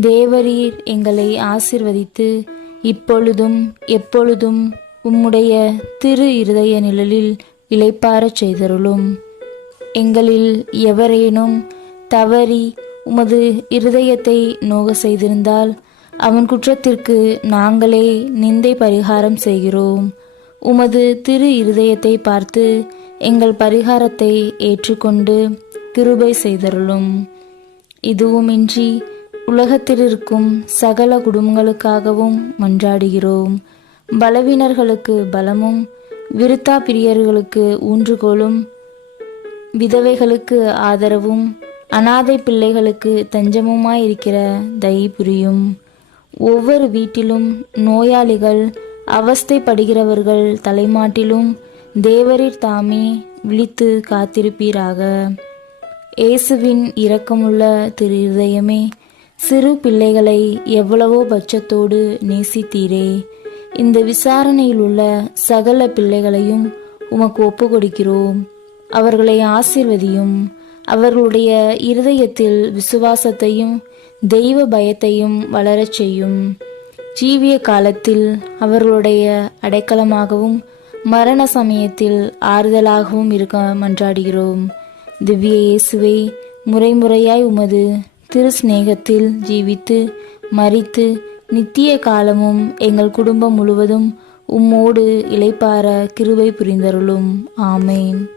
தேவரீர் எங்களை ஆசிர்வதித்து இப்பொழுதும் எப்பொழுதும் உம்முடைய திரு இருதய நிழலில் இளைப்பாரச் செய்தருளும். எங்களில் எவரேனும் தவறி உமது இருதயத்தை நோக செய்திருந்தால் அவன் குற்றத்திற்கு நாங்களே நிந்தை பரிகாரம் செய்கிறோம். உமது திரு இருதயத்தை பார்த்து எங்கள் பரிகாரத்தை ஏற்றுக்கொண்டு கிருபை செய்தருளும். இதுவுமின்றி உலகத்தில் இருக்கும் சகல குடும்பங்களுக்காகவும் மன்றாடுகிறோம். பலவீனர்களுக்கு பலமும் விருத்தா பிரியர்களுக்கு ஊன்றுகோலும் விதவைகளுக்கு ஆதரவும் அனாதை பிள்ளைகளுக்கு தஞ்சமுமாயிருக்கிற தயை புரியும். ஒவ்வொரு வீட்டிலும் நோயாளிகள் அவஸ்தைப்படுகிறவர்கள் தலைமாட்டிலும் தேவரீர் தாமே விழித்து காத்திருப்பீராக. இயேசுவின் இரக்கமுள்ள திரு இருதயமே சிறு பிள்ளைகளை எவ்வளவோ பட்சத்தோடு நேசித்தீரே. இந்த விசாரணையில் உள்ள சகல பிள்ளைகளையும் உமக்கு ஒப்பு கொடுக்கிறோம் அவர்களை ஆசீர்வதியும் அவர்களுடைய இருதயத்தில் விசுவாசத்தையும் தெய்வ பயத்தையும் வளரச் செய்யும். ஜீவிய காலத்தில் அவர்களுடைய அடைக்கலமாகவும் மரண சமயத்தில் ஆறுதலாகவும் இருக்க மன்றாடுகிறோம். திவ்ய இயேசுவை முறைமுறையாய் உமது திரு சிநேகத்தில் ஜீவித்து மறித்து நித்திய காலமும் எங்கள் குடும்பம் முழுவதும் உம்மோடு இளைப்பார கிருபை புரிந்தருளும். ஆமேன்.